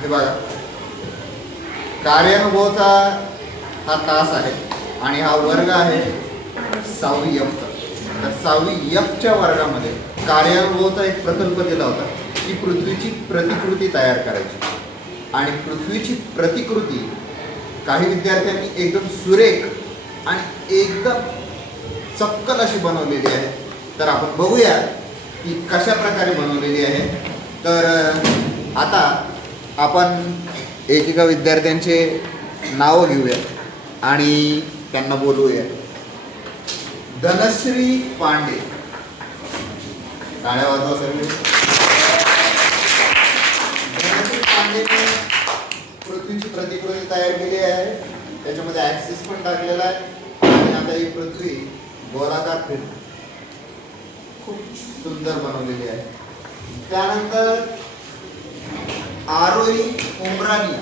हे बघा, कार्यानुभवचा हा तास आहे आणि हा वर्ग आहे 6वी F. तर 6वी F च्या वर्गामध्ये कार्यानुभवचा एक प्रकल्प दिला होता की पृथ्वीची प्रतिकृती तयार करायची. आणि पृथ्वीची प्रतिकृती काही विद्यार्थ्यांनी एकदम सुरेख आणि एकदम चपकल अशी बनवलेली आहे. तर आपण बघूया की कशा प्रकारे बनवलेली आहे. तर आता आपण एकेका विद्यार्थ्यांचे नाव घेऊया आणि त्यांना बोलवूया. धनश्री पांडे, टाळ्या वाजवा सर्व. धनश्री पांडेने पृथ्वीची प्रतिकृती तयार केली आहे. त्याच्यामध्ये ऍक्सिस पण टाकलेला आहे आणि आता ही पृथ्वी गोलाकार फिरते. खूप सुंदर बनवलेली आहे. त्यानंतर आरोही उमरानिया,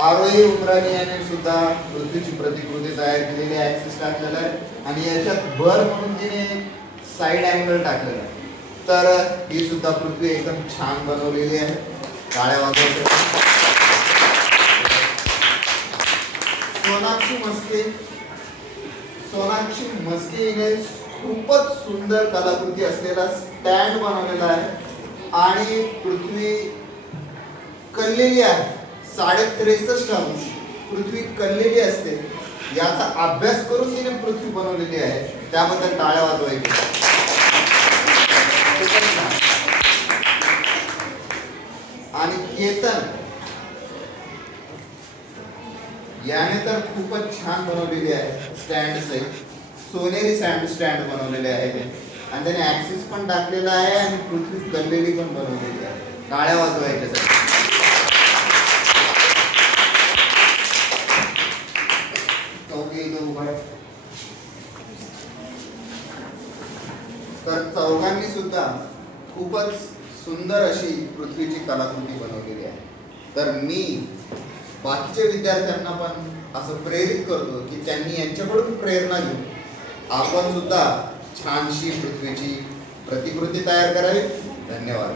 आरोही उमरानियाने सुद्धा पृथ्वीची प्रतिकृती तयार केलेली आहे. ऍक्सिस टाकलेला आहे आणि याच्यात भर म्हणून तिने साइड अँगल टाकलेला आहे. तर ही सुद्धा पृथ्वी एकदम छान बनवलेली आहे. टाळ्या वाजवायच्या. सोनाक्षी मस्के हिने खूपच सुंदर कलाकृती असलेला स्टँड बनवलेला आहे आणि पृथ्वी कललेली आहे. 63.5 अंश पृथ्वी कललेली असते याचा अभ्यास करून तिने पृथ्वी बनवलेली आहे. त्याबद्दल टाळ्या वाजवायच्या. आणि केतन याने तर खूपच छान बनवलेली आहे. स्टँड सहित सोनेरी स्टँड बनवलेले आहे ते आणि त्याने ऍक्सिस पण टाकलेला आहे आणि पृथ्वी कललेली पण बनवलेली आहे. टाळ्या वाजवायच्या. तर चौघांनी सुद्धा खूपच सुंदर अशी पृथ्वीची कलाकृती बनवलेली आहे. तर मी बाकीच्या विद्यार्थ्यांना पण असं प्रेरित करतो की त्यांनी यांच्याकडून प्रेरणा घेऊन आपण सुद्धा छानशी पृथ्वीची प्रतिकृती तयार करावी. धन्यवाद.